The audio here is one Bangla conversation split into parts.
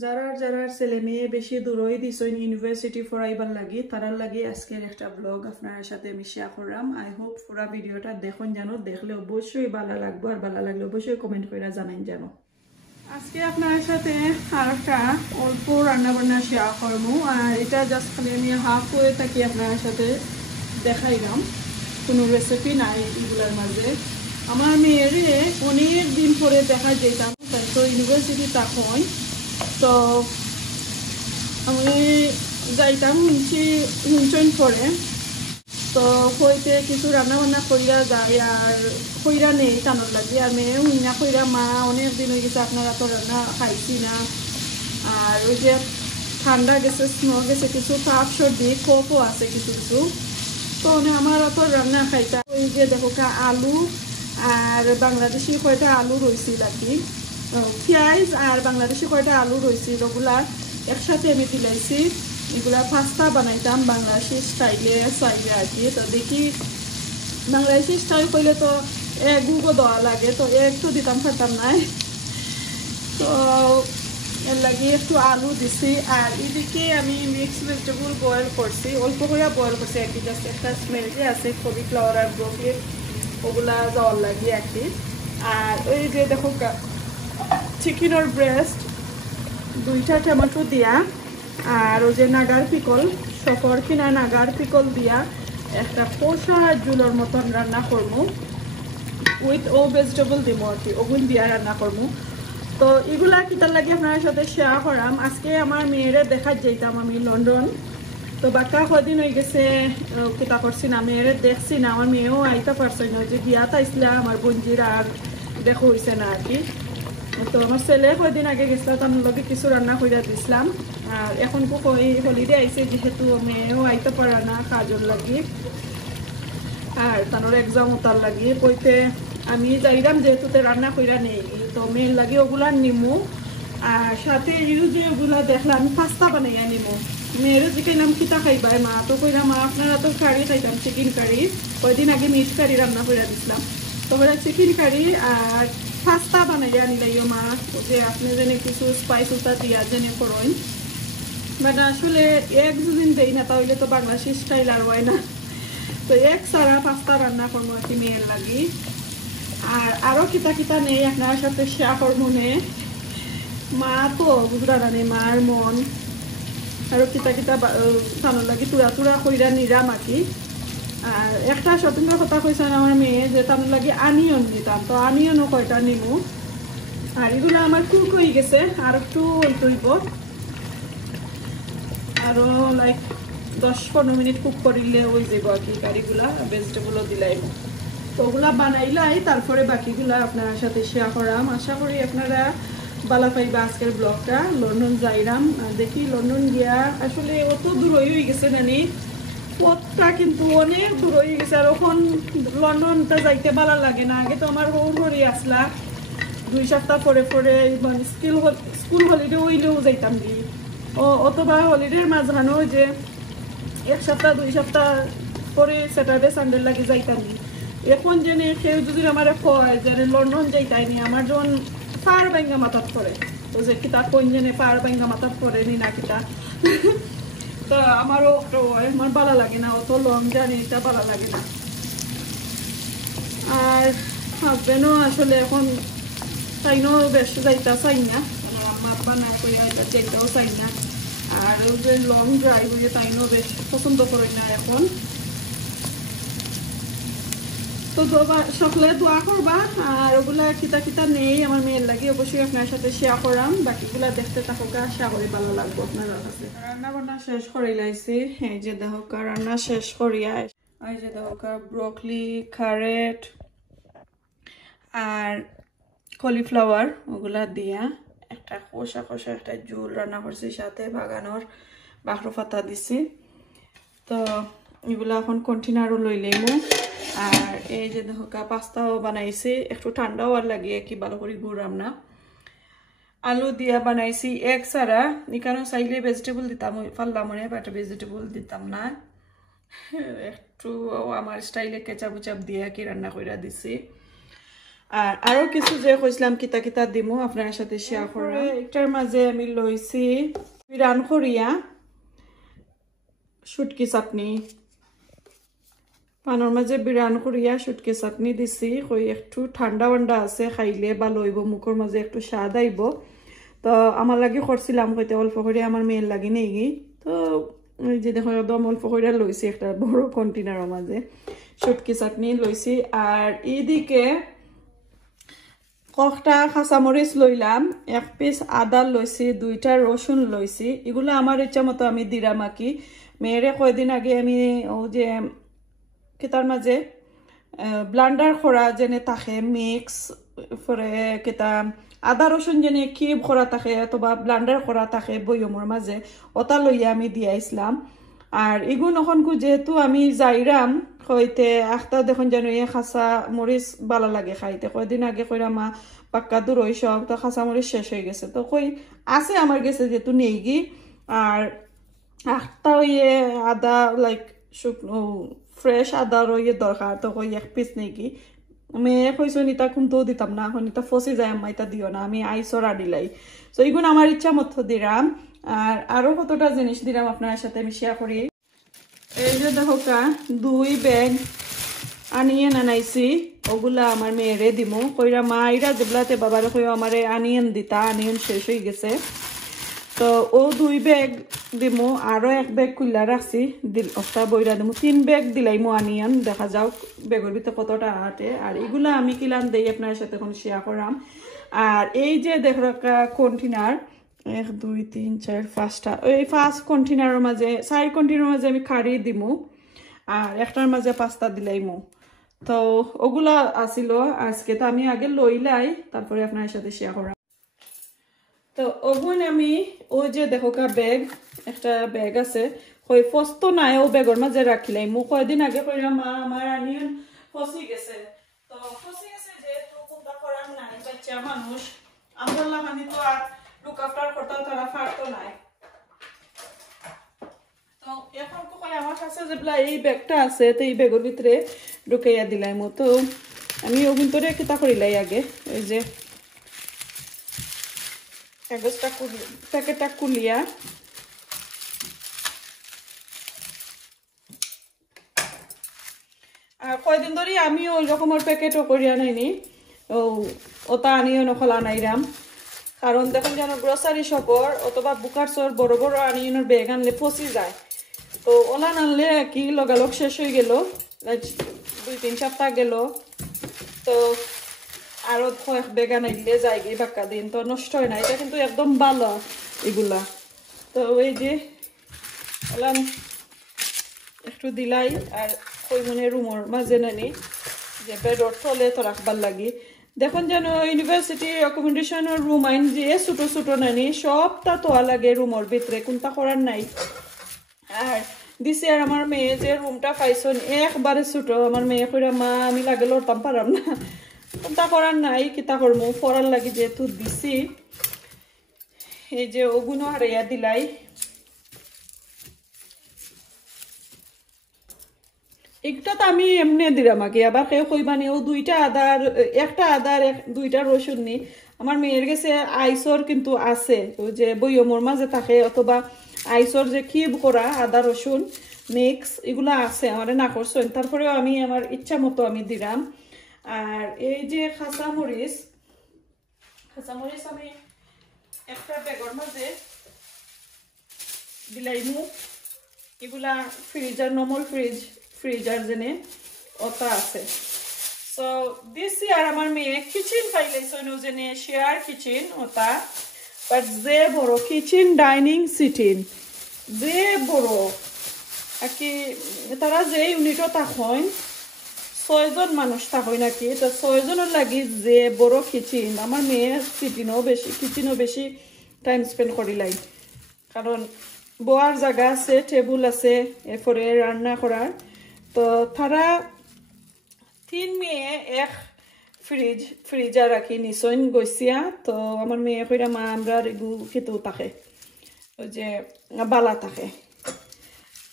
যারা ছেলে মেয়ে বেশি দূরই দিছেন ইউনিভার্সিটি পড়াইবার লাগি তারার লাগি আজকের একটা ব্লগ আপনার সাথে আমি শেয়ার করলাম। আই হোপ পুরা ভিডিওটা দেখুন, জানো দেখলে অবশ্যই ভালো লাগবে, আর ভালো লাগলে অবশ্যই কমেন্ট করে জানাইন জানো। আজকে আপনার সাথে আর একটা অল্প রান্না বান্না শেয়ার করবো, আর এটা জাস্ট খালি আমি হাফ হয়ে থাকি আপনার সাথে দেখাইলাম, কোনো রেসিপি নাই এগুলোর মাঝে। আমার মেয়েরে অনেক দিন পরে দেখা যেতাম, তো ইউনিভার্সিটি তখন তো আমি যাইতাম হুঁচন পরে, তো হইতে কিছু রান্না বান্না করিয়া যাই আর কইরা নেই টানোর লাগে, আর মেয়ে হুইনা কইরা মা অনেক দিন হয়ে গেছে আপনারা তো রান্না খাইছি না, আর ওই যে ঠান্ডা গেছে স্নো গেছে কিছু কাপ সর্দি কফও আছে কিছু কিছু, তো আমার অত রান্না খাইতা ওই যে দেখো আলু আর বাংলাদেশি কয়টা আলু রয়েছিল আর কি, পেঁয়াজ আর বাংলাদেশি কয়টা আলু রয়েছিল ওগুলা একসাথে আমি দিলাইছি, এগুলা পাস্তা বানাইতাম বাংলাদেশি স্টাইলে চাইলে আর কি। তো দেখি বাংলাদেশি স্টাইল করলে তো এক গুঁড়ো দেওয়া লাগে, তো এক তো দিতাম পারতাম নাই, তো এর লাগে একটু আলু দিছি। আর এদিকে আমি মিক্স ভেজিটেবল বয়েল করছি, অল্প করে বয়েল করছি আর কি, জাস্ট একটা স্মেল যে আছে কলিফ্লাওয়ার আর ব্রোকলি ওগুলা যাওয়ার লাগে আর কি। আর ওই যে দেখো চিকেনের ব্রেস্ট দুইটা টমেটো দিয়া, আর ওই যে নাগার পিকল সফর কিনা নাগার পিকল দিয়া একটা কষা জুলোর মতন রান্না করবো, উইথ ও ভেজিটেবল দিব আর কি, ওগুন দিয়া রান্না করবো। তো এগুলা কিতার লাগে আপনার সাথে শেয়ার করাম। আজকে আমার মেয়েরে দেখা যেতাম আমি লন্ডন, তো বাক্কা কদিন হয়ে গেছে কিতা করছি না, মেয়েরে দেখছি না, আমার মেয়েও আইতে পারছে না, যে বিয়াত আইসলাম আমার বঞ্জির আর দেখো হয়েছে না আর কি। তো আমার ছেলে কয়দিন আগে গেছিলাম, তার লগে কিছু রান্না করে দিছিলাম, আর এখন হলিডে আইসে যেহেতু মেয়েও আইতে পারে না কাজের লাগি, আর তানোর এক্সাম তার লাগি কইতে আমি যাইলাম যেহেতু রান্না কইরা নেই, তো মেয়ের লাগে ওগুলা নিমু, আর সাথে যে ওগুলা দেখলাম আমি পাস্তা বানাইয়া নিমু। মেয়েরও জিকাইলাম কিতা খাইবা মা, তো কইলাম মা আপনারা তো কারি খাইতাম চিকেন কারি, কয়দিন আগে মিট কারি রান্না করে দিছিলাম, তো ওরা চিকেন কারি আর পাস্তা বানাইয়া নিলাইও মা, যে আপনি যেন কিছু স্পাইস উতা দিয়া যেন করেন, বাট আসলে এক দুদিন দেই না তাহলে তো বাংলাদেশি স্টাইল আর হয় না, তো এক সারা পাস্তা রান্না করবো আর কি মেয়ের লাগি। আর আরো কিতা কিতা নেই আপনার সাথে শেয়ার করবো নে, মা তো বুঝরা নেই মার মন, আরো কিতা কিতা তানোর লাগি তুরা তুরা কইরা নিরাম আর কি। আর একটা স্বতন্ত্র কথা কইছেন আমার মেয়ে যে তানোর লাগি আনিয়ন নিতাম, তো আনিয়নও কয়টা নিমু, আর এগুলো আমার কুক হয়ে গেছে, আর একটু হইব আরো লাইক 10-15 মিনিট কুক করিলে ওই যাব আর কি, কারিগুলা ভেজিটেবলও দিলাই, তো ওগুলা বানাইলাই তারপরে বাকিগুলা আপনার সাথে শেয়ার করাম। আশা করি আপনারা ভালো পাইবা আজকের ব্লগটা। লন্ডন যাইরাম, দেখি লন্ডন গিয়া আসলে অত দূর হয়ে গেছে নানি, পথটা কিন্তু অনেক দূর হয়ে গেছে, আর এখন লন্ডনটা যাইতে ভালো লাগে না। আগে তো আমার হৌড়ি আসলা 2 সপ্তাহ পরে পরে স্কুল হলিডে হইলেও যাইতাম দি, অথবা হলিডের মাঝখানেও যে 1 সপ্তাহ 2 সপ্তাহ পরে স্যাটারডে সানডে লাগে যাইতাম দি। এখন জেনে কেউ যদি আমার কয় যে লন্ডন যাইতাইনি, আমার যখন ফার ব্যাঙ্গা মাথাত পরে, তো যে কিতা কোন জেনে ফার ব্যাঙ্গা মাথাত পরে নি না কিতা তো আমারও আমার ভালো লাগে না, অত লং জার্নিটা ভালো লাগে না। আর হাজবেন্ডও আসলে এখন তাইনও বেশ যাইতা চাই না, মানে আম্মা আব্বা না করে যাইতাও চাই না, আর ওই যে লং ড্রাইভ হয়ে তাইনও বেশ পছন্দ করে না এখন। তো সকলে দোয়া করবা, আর ওগুলা কিতা কিতা নেই আমার মেয়ের লাগে অবশ্যই আপনার সাথে শেয়ার করাম, বাকিগুলা দেখতে থাকুক, আশা করি ভালো লাগবে আপনার কাছে। রান্না বান্না শেষ করে লাইছি, এই যে দেখো রান্না শেষ করিয়া, এই যে দেখো ব্রকলি ক্যারেট আর কলিফ্লাওয়ার ওগুলা দিয়া একটা কষা কষা একটা ঝোল রান্না করছি, সাথে বাগানোর বাখরো পাতা দিছি। তো এগুলা এখন কন্টেনারও লইলেমু। আর এই যে দেখো পাস্তাও বানাইছি, একটু ঠান্ডাও আর লাগিয়ে কি ভালো করে গুড়াম না, আলু দিয়া বানাইছি এক সারা, এখানে চাইলে ভেজিটেবল দিতাম পারলাম মনে, বাট ভেজিটেবল দিতাম না, একটু আমার স্টাইলে কেচাপ উচাপ দিয়ে কি রান্না করে দিছি। আর আরো কিছু যে কইছিলাম কিতা কিতা দিমু আপনার সাথে শেয়ার করে একটার মাঝে আমি লইছি বিরান খরিয়া শুটকি চাটনি পানোর মাঝে বিরান করিয়া শুটকি চাটনি দিছি কই একটু ঠান্ডা ঠান্ডা আছে খাইলে ভালো হইব মুখের মাঝে একটু স্বাদ আইব তো আমার লাগি করছিলাম কইতে অল্প করে আমার মেয়ের লাগি নেই তো ওই যে দেখো একদম অল্প করে লইছি একটা বড় কন্টেনারের মাঝে শুটকি চাটনি লইছি আর এইদিকে কটা কাঁচামরিচ লইলাম এক পিস আদা লইছি 2টা রসুন লইছি এগুলো আমার ইচ্ছা মতো আমি দিলাম আকি মেয়েরে কয়দিন আগে আমি ও যে কেতার মাঝে ব্লান্ডার করা যেনে থাকে মিক্স পরে কেতা আদা রসুন যেনে কিউব করা থাকে অথবা ব্লান্ডার করা থাকে বইয়মর মাঝে ওটা লইয়া আমি দিয়াইছিলাম আর এগুলো নখনকু যেহেতু আমি যাইরাম হইতে আখটা দেখুন যেন এই খাসা মরিচ ভালো লাগে খাইতে কয়দিন আগে কইরা মা পাক্কা দূর হই সব তো খাসা মরিচ শেষ হয়ে গেছে তো কই আছে আমার গেছে যেহেতু নেই গি আর আখটা ইয়ে আদা লাইক শুকনো ফ্রেশ আদার ইয়ে দরকার তো কই এক পিস নেই কি মেয়ে কইছো নিতা কিন্তু দিতাম না এখন এটা ফসি যায় আম্মা এটা দিও না আমি আইসর আডিলাই তো এইগুলো আমার ইচ্ছা মতো দিলাম আর আরো কতটা জিনিস দিলাম আপনার সাথে আমি শেয়ার করি এই যে দেখো কা 2 ব্যাগ আনিয়েন আনাইছি ওগুলা আমার মেয়েরে দিমু কইরা মা ইরা যেগুলাতে বাবারে কইও আমারে আনিয়েন দিতা আনিয়েন শেষ হয়ে গেছে তো ও 2 ব্যাগ দিমু আরো 1 ব্যাগ খুললা রাখছি দিল একটা বইরা দিমু 3 ব্যাগ দিলাইমু আনিয়েন দেখা যাও ব্যাগের ভিতরে কতটা আটে আর এগুলা আমি কিলাম দেই আপনার সাথে এখন শেয়ার করাম আর এই যে দেখো কন্টেনার 1 2 3 4 5টা এই 5 কন্টেনারের মাঝে 4 কন্টেনারের মাঝে আমি খাড়ি দিমু আর একটার মাঝে 5টা দিলাইমু তো ওগুলা আসিল আজকে তো আমি আগে লইলাই তারপরে আপনার সাথে শেয়ার করাম তো ওগুন আমি ওই যে দেখো কা ব্যাগ একটা ব্যাগ আছে কই ফস্ত নাই ও ব্যাগের মাঝে রাখিলাই মু কয়দিন আগে কইরা মা আমার আনিয়ন ফসি গেছে তো ফসি গেছে যে তো কোনটা করার নাই বাচ্চা মানুষ আমরা লাগানি তো আর লুক আফটার করতে তারা পারতো নাই তো এখন তো কই আমার কাছে যেগুলা এই ব্যাগটা আছে তো এই ব্যাগের ভিতরে ঢুকাইয়া দিলাই মো তো আমি ওগুন তোরে কিতা করিলাই আগে ওই যে কাগজটা প্যাকেটটা খুলিয়া আর কয়দিন ধরে আমি ওই রকমের প্যাকেটও করিয়া নাইনি ওটা আনিও নখলা নাইরাম কারণ দেখুন যেন গ্রোসারি শপর অথবা বুকারসর বড় বড় আনিয়নের ব্যাগ আনলে ফসি যায় তো ওলা আনলে কি লগালগ শেষ হয়ে গেল 2-3 সপ্তাহ গেল তো আরো কয়েক ব্যাগ আনাইলে যায় গিয়ে বাক্কা দিন তো নষ্ট হয় না এটা কিন্তু একদম ভালো এগুলা তো ওই যে ওলাম একটু দিলাই আর কই মনে রুমর মাঝে নানি যে বেডর তলে তো রাখবার লাগি দেখুন যেন ইউনিভার্সিটি অ্যাকোমোডেশনের রুম আইন যে ছোট ছোট নানি সবটা তোয়া লাগে রুমের ভিতরে কোনটা করার নাই আর দিছি আর আমার মেয়ে যে রুমটা পাইছন একবারে ছোট আমার মেয়ে কইরা মা আমি লাগে লড়তাম পারাম না কোনটা করার নাই কিতা করমু পড়ার লাগি যেহেতু দিছি এই যে ওগুনো হারাইয়া দিলাই একটা তো আমি এমনি দিলাম আগে আবার কেউ কইবানি ও 2টা আদার একটা আদার 2টা রসুন নি আমার মেয়ের কাছে আইসর কিন্তু আছে ওই যে বইয়মর মাঝে থাকে অথবা আইসর যে কিউব করা আদা রসুন মিক্স এগুলো আছে আমার না করছেন তারপরেও আমি আমার ইচ্ছা মতো আমি দিলাম আর এই যে খাঁচামরিচ আমি একটা ব্যাগের মাঝে দিলাইমু এগুলা ফ্রিজার নর্মাল ফ্রিজার জেনে ওটা আছে সো দিস ইয়ার আমার মেয়ে কিচেন পাইলাইছে জেনে শেয়ার কিচেন ওটা বাট যে বড় কিচেন ডাইনিং সিটিং যে বড় আর কি তারা যে ইউনিটও থাকেন 6 জন মানুষ থাকেন নাকি তো 6 জনের লাগি যে বড় কিচেন আমার মেয়ে কিচেনও বেশি টাইম স্পেন্ড করিলাই কারণ বোয়ার জায়গা আছে টেবুল আছে এরপরে রান্না করার তো তারা 3 মেয়ে এক ফ্রিজার রাখি নিচইন গৈছিয়া তো আমার মেয়ে কইরা মা আমরা কিন্তু থাকে ওই যে বালা থাকে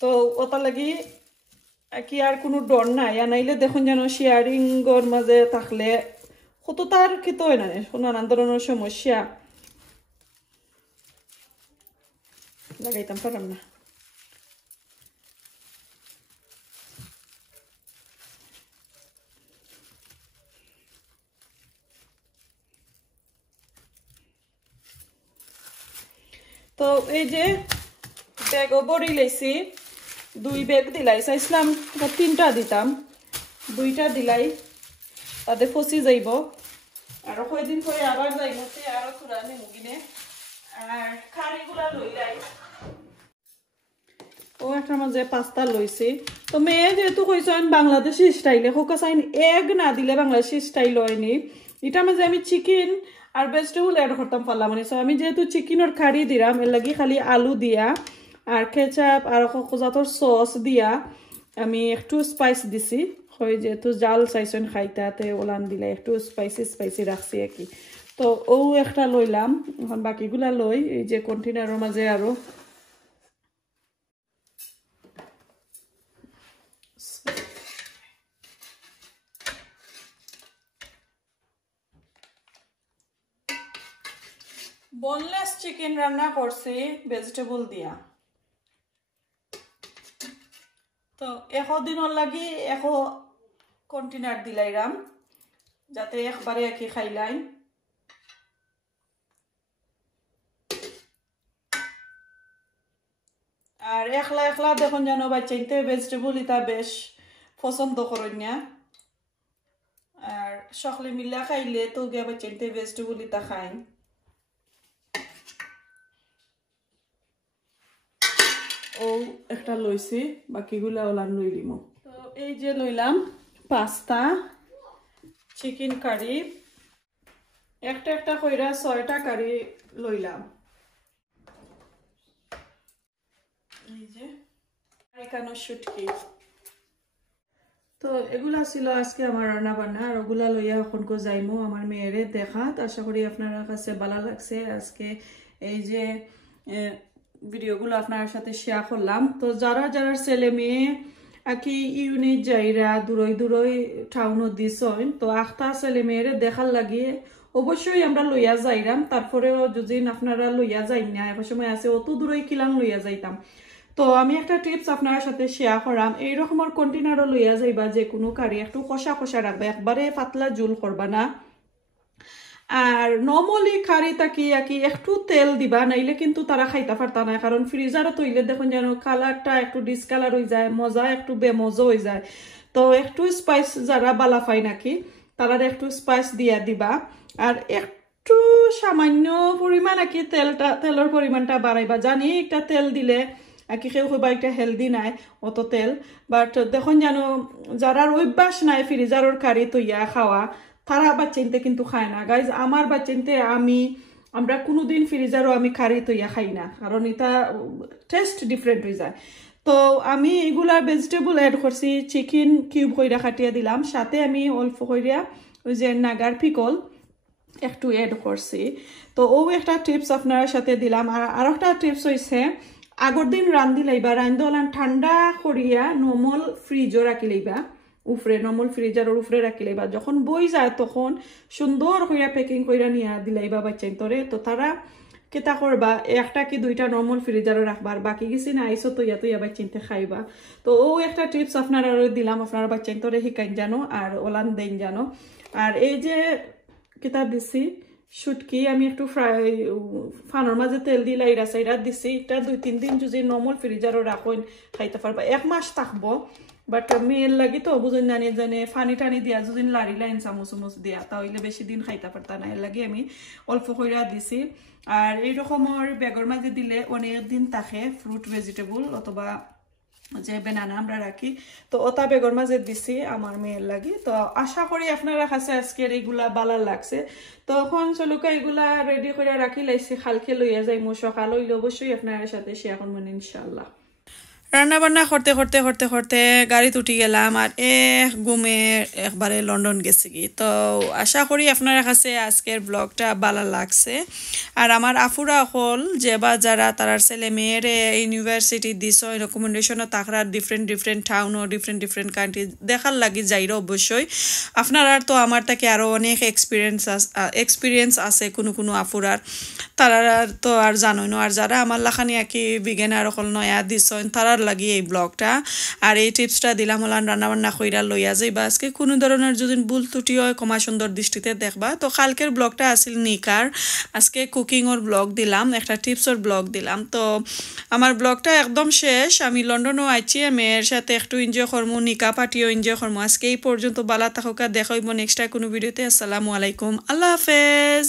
তো ওটা লাগি কি আর কোনো ডর নাই আনাইলে দেখুন যেন শেয়ারিংর মাঝে থাকলে কত তার খেতে হয় না নানান ধরনের সমস্যা লাগাইতাম পারলাম না তো এই যে ব্যাগও বড়ি লাইছি 2 ব্যাগ দিলাই চাইছিলাম 3টা দিতাম 2টা দিলাই তাতে ফসি যাইব আর কয়দিন পরে আবার যাইব আরো থোড়া নেমু কিনে আর খাড়িগুলা লইলাই ও একটা মাঝে 5টা লইছি তো মেয়ে যেহেতু কইছেন বাংলাদেশি স্টাইলে হোকা চাইন এগ না দিলে বাংলাদেশি স্টাইল হয়নি এটা মাঝে আমি চিকেন আর ভেজিটেবল এড করতাম পারলাম মানে আমি যেহেতু চিকেনের খাড়ি দিলাম এর লাগি খালি আলু দিয়া আর কেচাপ আর জাতর সস দিয়া আমি একটু স্পাইস দিছি হয় যেহেতু জাল চাইছেন খাইতাতে ওলান দিলে একটু স্পাইসি রাখছি আর কি তো ও একটা লইলাম এখন বাকিগুলা লই এই যে কন্টেনারের মাঝে আরো boneless chicken রান্না করছি ভেজিটেবল দিয়া তো দিনের লাগি কন্টেনার দিলাইরাম যাতে একবারে একই খাইলাই আর একলা দেখুন জানো বাচ্চাইতে ভেজিটেবল ইটা বেশ পছন্দ করেন না আর সকলে মিলা খাইলে তো গিয়া বাচ্চাইতে ভেজিটেবল ইটা খাই ও একটা লইছি বাকিগুলা ওলান লই দিম তো এই যে লইলাম পাস্তা চিকেন কারি একটা কইরা 6টা কারি লইলাম এই যে এখানে শুটকি তো এগুলা ছিল আজকে আমার রান্না বান্না আর ওগুলা লইয়া এখন কো যাইমু আমার মেয়েরে দেখাত আশা করি আপনারা কাছে ভালো লাগছে আজকে এই যে ভিডিওগুলো আপনার সাথে শেয়ার করলাম তো যারা ছেলে মেয়ে আকি ইউনিট যাইরা দূরই টাউনত দিছইন তো আখতা ছেলে মেয়েরে দেখার লাগিয়ে অবশ্যই আমরা লইয়া যাইরাম তারপরেও যদি আপনারা লইয়া যাই না এক সময় আছে অত দূরই কিলাং লইয়া যাইতাম তো আমি একটা টিপস আপনার সাথে শেয়ার করাম এইরকমের কন্টেনারও লইয়া যাইবা যে কোনো কারি একটু কষা রাখবা একবারে পাতলা জুল করবা না আর নর্মালি খারি তাকি একটু তেল দিবা নাইলে কিন্তু তারা খাইতে পারতা না কারণ ফ্রিজারে তৈলে দেখুন যেন কালারটা একটু ডিসকালার হয়ে যায় মজা একটু বেমজা হয়ে যায় তো একটু স্পাইস যারা বালা পায় নাকি তারা একটু স্পাইস দিয়া দিবা আর একটু সামান্য পরিমাণ নাকি তেলের পরিমাণটা বাড়াইবা জানি একটা তেল দিলে আকি কেউ কইবা একটা হেলদি নাই অত তেল বাট দেখুন যেন যারা অভ্যাস নাই ফ্রিজারের কারি তৈয়া খাওয়া তারা বাচ্চাইতে কিন্তু খায় না গাইজ আমার বাচ্চাইতে আমরা কোনোদিন ফ্রিজারও আমি খারি তৈয়া খাই না কারণ এটা টেস্ট ডিফারেন্ট হয়ে যায় তো আমি এগুলা ভেজিটেবল এড করছি চিকেন কিউব কইরা কাটিয়া দিলাম সাথে আমি অল্প কইরা ওই যে নাগার পিকল একটু এড করছি তো ও একটা টিপস আপনার সাথে দিলাম আর একটা টিপস হইছে আগর দিন রান্ধি লাইবা রান্ধলান ঠান্ডা করিয়া নর্মাল ফ্রিজও রাখি লাইবা উফরে নর্মাল ফ্রিজারের উফরে রাখি লাইবা যখন বই যায় তখন সুন্দর কইরা প্যাকিং কইরা নিয়া দিলাইবা বাচ্চাইন তরে তো তারা কেতা করবা একটা কি 2টা নর্মাল ফ্রিজারে রাখবার বাকি কিছু না আইসো তৈয়া বাচ্চাইনতে খাইবা তো ও একটা টিপস আপনারা দিলাম আপনারা বাচ্চাইন তরে শিকাইন জানো আর ওলান দেন জানো আর এই যে কেতা দিছি শুটকি আমি একটু ফ্রাই ফানোর মাঝে তেল দি লাইরা সাইরা দিছি এটা 2-3 দিন যদি নর্মাল ফ্রিজারও রাখুন খাইতে পারবা 1 মাস থাকবো বাট মেয়ের লাগি তো বুঝুন জানে ফানি টানি দিয়া যদি লাড়ি লাইন চামচ দিয়া তাহলে বেশি দিন খাইতে পারতা না এর লাগি আমি অল্প কইরা দিছি আর এইরকমের ব্যাগের মাঝে দিলে অনেক দিন থাকে ফ্রুট ভেজিটেবল অথবা যে বেনানা আমরা রাখি তো ওটা বেগর মাঝে দিছি আমার মেয়ের লাগি তো আশা করি আপনারা কাছে আজকের এইগুলা ভালো লাগছে তো এখন চলুকা এগুলা রেডি করে রাখি লাইছি কালকে লইয়া যাই মো সকাল হইলে অবশ্যই আপনার সাথে শেয়ার করবেন ইনশাআল্লাহ রান্না বান্না করতে করতে করতে করতে গাড়িতে উঠে গেলাম আর ঘুমে একবারে লন্ডন গেছি কি। তো আশা করি আপনার কাছে আজকের ব্লগটা ভালো লাগছে। আর আমার আফুরা হল যে বা যারা তারার ছেলে মেয়ের ইউনিভার্সিটি দিস রেকমেন্ডেশনও তাকরা ডিফারেন্ট টাউনও ডিফারেন্ট কান্ট্রি দেখার লাগি যাইরা অবশ্যই। আপনার আর তো আমার থেকে আরও অনেক এক্সপিরিয়েন্স আছে কোনো আফুরার, তারা তো আর জানোই না। আর যারা আমার লাখানি একই বিজ্ঞানার অকল নয়া দিছেন তারার লাগি এই ব্লগটা আর এই টিপসটা দিলাম হলান রান্নাবান্না কইরা লইয়া যাইবা। আজকে কোনো ধরনের যদি ভুল ত্রুটি হয় ক্ষমা সুন্দর দৃষ্টিতে দেখবা। তো কালকের ব্লগটা আসিল নিকার, আজকে কুকিংয়ের ব্লগ দিলাম, একটা টিপসের ব্লগ দিলাম। তো আমার ব্লগটা একদম শেষ। আমি লন্ডনও আইছি, মেয়ের সাথে একটু এনজয় করবো, নিকা পার্টিও এনজয় করবো। আজকে এই পর্যন্ত বালা থাকা দেখা হইব নেক্সট কোনো ভিডিওতে। আসসালামু আলাইকুম, আল্লাহ হাফেজ।